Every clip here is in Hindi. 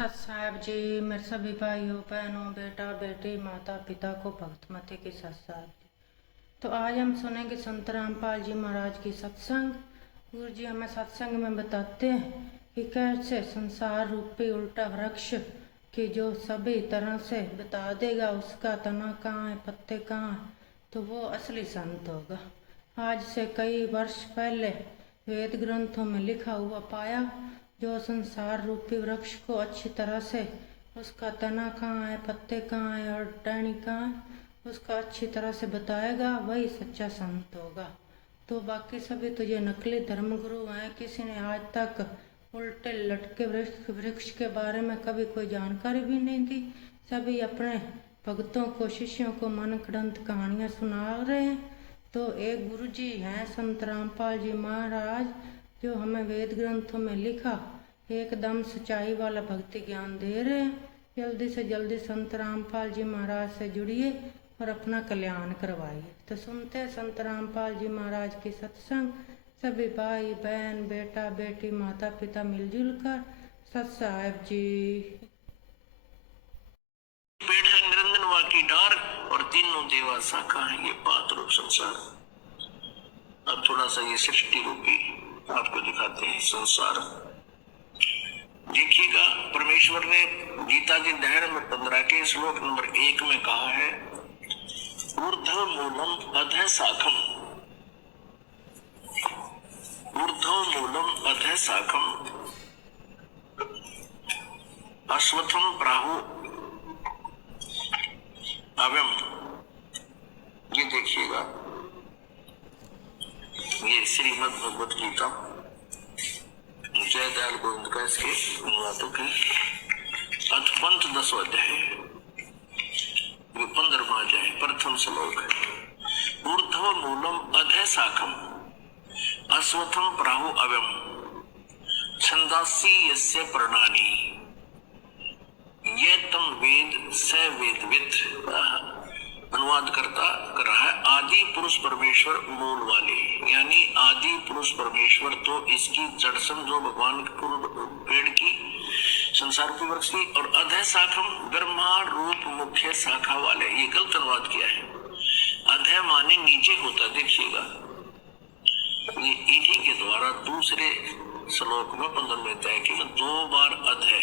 सत साहब जी, मेरे सभी भाइयों बहनों बेटा बेटी माता पिता को भक्तमती की सत साहब जी। तो आज हम सुनेंगे संत रामपाल जी महाराज की सत्संग। गुरु जी हमें सत्संग में बताते हैं कि कैसे संसार रूपी उल्टा वृक्ष की जो सभी तरह से बता देगा उसका तना कहाँ है पत्ते कहाँ है, तो वो असली संत होगा। आज से कई वर्ष पहले वेद ग्रंथों में लिखा हुआ पाया, जो संसार रूपी वृक्ष को अच्छी तरह से उसका तना कहाँ है पत्ते कहाँ है और टहनी कहाँ है उसका अच्छी तरह से बताएगा, वही सच्चा संत होगा। तो बाकी सभी तो ये नकली धर्मगुरु हैं, किसी ने आज तक उल्टे लटके वृक्ष के बारे में कभी कोई जानकारी भी नहीं दी। सभी अपने भक्तों को शिष्यों को मनगढ़ंत कहानियाँ सुना रहे हैं। तो एक गुरु जी हैं संत रामपाल जी महाराज, जो हमें वेद ग्रंथों में लिखा एकदम सच्चाई वाला भक्ति ज्ञान दे रहे हैं। जल्दी से जल्दी संत रामपाल जी महाराज से जुड़िए और अपना कल्याण करवाइए। तो सुनते हैं संत रामपाल जी महाराज की सत्संग। सभी भाई बहन बेटा बेटी माता पिता मिलजुल कर सत साहब जी। पेड़ है निरंजन वाकी डार और तीनों देवा शाखा है ये पात रूप संसार। अब थोड़ा सा ये सृष्टि रूपी आपको दिखाते हैं संसार। देखिएगा, परमेश्वर ने गीता जी अध्याय नंबर 15 के श्लोक नंबर 1 में कहा है, ऊर्ध्व मूलम अधः शाखम, ऊर्ध्व मूलम अधः शाखम अश्वत्थम प्राहु अव्यम। ये देखिएगा, ये श्रीमद् भगवत गीता जय दयाल गोविंद का इसके अनुवादों की अथपंथ 10 अध्याय, ये 15वां अध्याय प्रथम श्लोक है। ऊर्ध्व मूलम अधः शाखम अश्वत्थम प्राहु अव्यम छंदासी यस्य पर्णानि ये तम वेद स वेदविद। अनुवाद करता कर रहा है, आदि पुरुष परमेश्वर मूल वाले, यानी आदि पुरुष परमेश्वर तो इसकी जड़ समझो भगवान पेड़ की संसार की वृक्ष की, और अधः शाखम ब्रह्मा रूप मुख्य शाखा वाले। ये गलत अनुवाद किया है, अधः माने नीचे होता। देखिएगा, ये इन्हीं के द्वारा दूसरे श्लोक में 15वें अध्याय के 2 बार अधः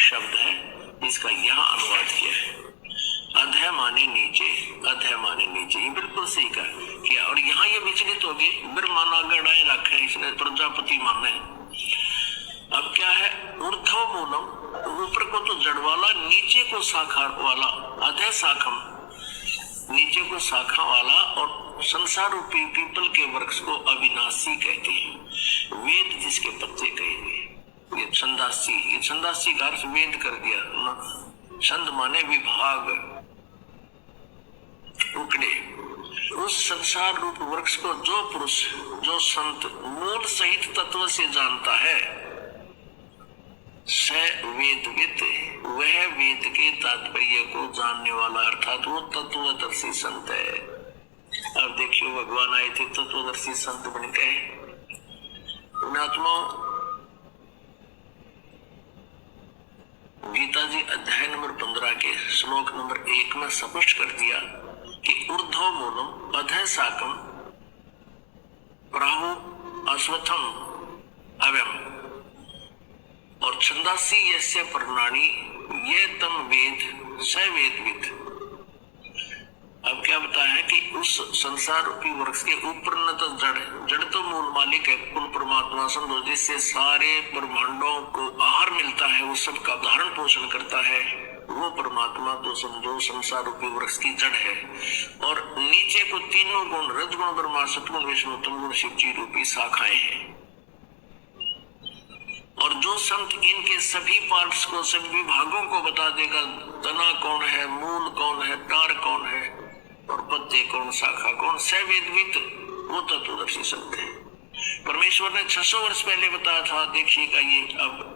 शब्द है, इसका यहाँ अनुवाद किया है। अधः माने नीचे, अधः माने नीचे, ये बिल्कुल सही किया। और यहाँ ये विचलित हो गए, ब्रह्मा नागड़ाए रखे इसने प्रजापति माने। अब क्या है, ऊर्ध्व मूलम ऊपर को तो जड़ वाला, नीचे को शाखा वाला, अधः शाखम नीचे को शाखा वाला, और संसार रूपी पीपल के वृक्ष को अविनाशी कहते हैं। वेद इसके पत्ते कहेंगे। ये छंदासी, ये छंदासी का अर्थ वेद कर दिया ना। छंद माने विभाग, उकड़े। उस संसार रूप वृक्ष को जो पुरुष, जो संत मूल सहित तत्व से जानता है, स वेदविद, वह वेद के तात्पर्य को जानने वाला, अर्थात वो तत्वदर्शी संत है। अब देखियो, भगवान आए थे तत्वदर्शी संत बन के। पुण्यात्माओं, गीता जी अध्याय नंबर 15 के श्लोक नंबर 1 में स्पष्ट कर दिया कि ऊर्ध्व मूलम अधः शाखम प्राहु अश्वत्थम अव्यम और छंदासी यस्य पर्णानि ये तम वेद स वेदविद। अब क्या बताया है कि उस संसार रूपी वृक्ष के ऊपर न तो जड़ तो मूल मालिक है, कुल परमात्मा समझो, जिससे सारे ब्रह्मांडों को आहार मिलता है, वो सबका धारण पोषण करता है, वो परमात्मा तो समझो संसार रूपी वृक्ष की जड़ है। और नीचे को तीनों गुण, रजगुण ब्रह्मा सतगुण विष्णु तमगुण शिव जी रूपी शाखाएं हैं। और जो संत इनके सभी पार्ट्स को, सभी भागों को बता देगा, तना कौन है, मूल कौन है, डार कौन है और पत्ते कौन, शाखा कौन, सवेदविद, वो तत्वदर्शी संत है। परमेश्वर ने 600 वर्ष पहले बताया था। देखिएगा, ये अब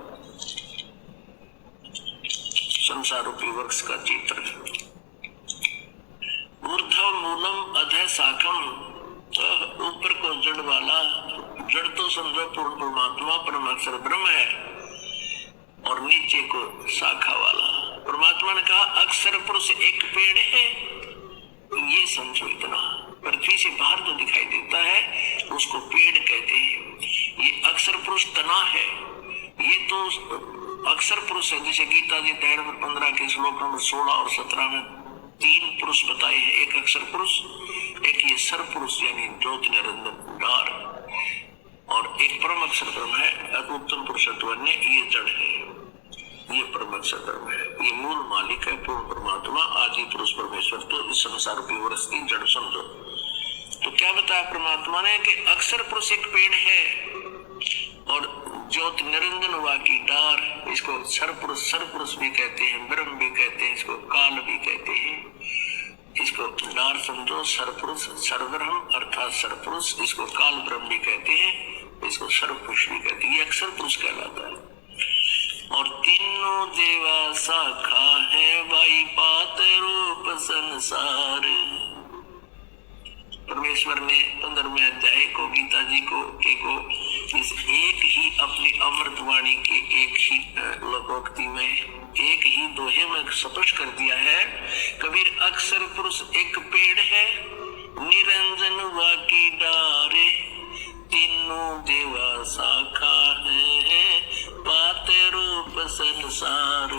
संसार रूपी वृक्ष का चित्र। ऊर्ध्व मूलम अधः शाखम, ऊपर को जड़ वाला, जड़ तो समझो पूर्ण परमात्मा परमाक्षर ब्रह्म है, और नीचे को शाखा वाला। परमात्मा ने कहा अक्षर पुरुष एक पेड़ है, ये समझो इतना। पृथ्वी से बाहर जो दिखाई देता है उसको पेड़ कहते हैं। ये अक्षर पुरुष तना है, ये तो अक्षर पुरुष है। जैसे गीता जी 13-15 के श्लोक नंबर 16 और 17 में 3 पुरुष बताए हैं, एक अक्षर पुरुष, एक ये सर पुरुष यानी ज्योति निरंजन डार, और एक परम अक्षर ब्रह्म है उत्तम पुरुषत्व, ये जड़ है, ये परम अक्षर ब्रह्म है, ये मूल मालिक है पूर्ण परमात्मा आदि पुरुष परमेश्वर। तो इस संसार की वर्ष की जड़ समझो। तो क्या बताया परमात्मा ने कि अक्षर पुरुष एक पेड़ है और ज्योति निरंजन हुआ की डार, इसको सर पुरुष भी कहते हैं, ब्रह्म भी कहते हैं, इसको काल भी कहते हैं। इसको डार समझो, सरपुरुष सर्वब्रह्म अर्थात सरपुरुष, इसको काल ब्रह्म भी कहते हैं, इसको सर्वपुरुष भी कहते हैं। ये अक्षर पुरुष कहलाता है। और तीनों देवा शाखा है भाई पात रूप संसार। परमेश्वर ने 15वें अध्याय को गीता जी को इस एक ही अपनी अमृत वाणी के एक ही लोकोक्ति में एक ही दोहे में स्पष्ट कर दिया है। कबीर अक्षर पुरुष एक पेड़ है, निरंजन वाकी डारे, तीनों देवा शाखा है पात रूप संसार।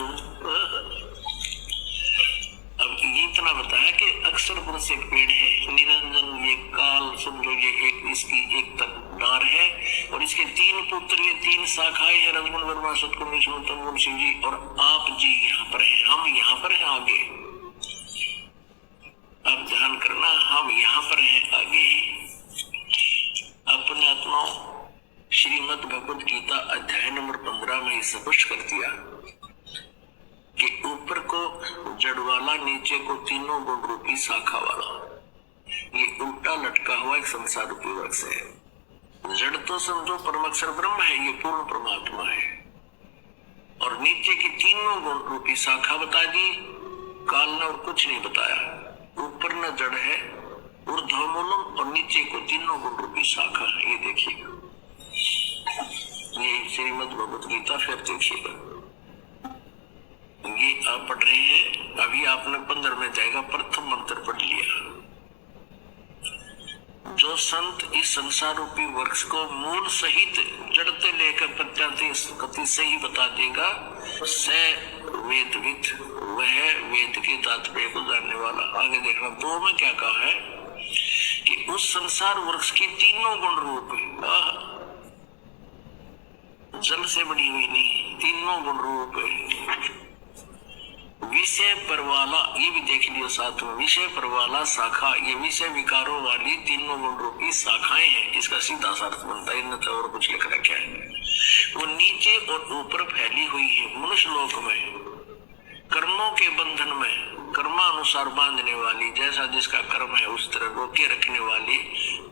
अब ये इतना बताया कि अक्षर पुरुष एक पेड़ है, निरंजन ये काल समझो, ये एक इसकी एक डार है, और इसके 3 पुत्र, ये 3 शाखाएं हैं, रजगुण वर्मा सतगुण विष्णु तमगुण शिव जी, और आप जी यहाँ पर हैं, हम यहाँ पर हैं आगे। अब ध्यान करना, हम यहाँ पर हैं आगे। अपने आत्माओं श्रीमद् भगवद गीता अध्याय नंबर 15 में स्पष्ट कर दिया कि ऊपर को जड़ वाला, नीचे को तीनों गुण रूपी शाखा वाला, ये उल्टा लटका हुआ एक संसार रूपी वृक्ष है। जड़ तो समझो परम अक्षर ब्रह्म है, ये पूर्ण परमात्मा है, और नीचे की तीनों गुण रूपी शाखा बता दी, काल ने और कुछ नहीं बताया। ऊपर न जड़ है ऊर्ध्वमूलम, और नीचे को तीनों गुण रूपी शाखा है। ये देखिएगा, ये श्रीमद् भगवद गीता फिर देखिएगा, ये आप पढ़ रहे हैं। अभी आपने 15वें जाएगा प्रथम मंत्र पढ़ लिया। जो संत इस संसार रूपी वृक्ष को मूल सहित जड़ते लेकर प्रत्याति सही बता देगा, स वेदविद, वह वेद के तात्पर्य को जानने वाला। आगे देखना 2 में क्या कहा है कि उस संसार वृक्ष की तीनों गुण रूप, जल से बड़ी हुई नहीं, तीनों गुण रूप विषय पर वाला, ये भी देख लियो साथ में, विषय पर वाला शाखा, ये विषय विकारों वाली तीनों गुण रूपी शाखाएं हैं। इसका सीधा अर्थ बनता है, इनमें तो और कुछ लिख रखा है। वो नीचे और ऊपर फैली हुई है मनुष्य लोक में, कर्मों के बंधन में कर्मानुसार बांधने वाली, जैसा जिसका कर्म है उस तरह रोके रखने वाली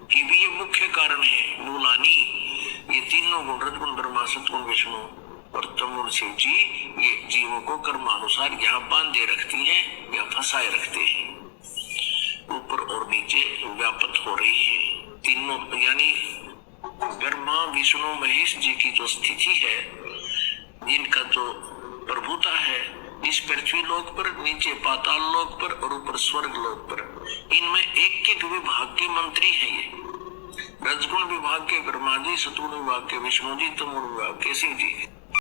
की भी ये मुख्य कारण है। मूलानी, ये तीनों गुण रजगुण ब्रह्मा सतगुण विष्णु और तमगुण शिव जी, ये जीवों को कर्मानुसार यहाँ बांधे रखती हैं या फंसाए रखते हैं। ऊपर और नीचे व्यापक हो रही है तीनों, यानी ब्रह्मा विष्णु महेश जी की जो स्थिति है, जिनका जो प्रभुता है इस पृथ्वी लोक पर, नीचे पाताल लोक पर और ऊपर स्वर्ग लोक पर, इनमें एक एक विभाग के मंत्री है। ये रजगुण विभाग के ब्रह्मा जी, सतगुण विभाग के विष्णु जी, तमगुण विभाग के शिव जी।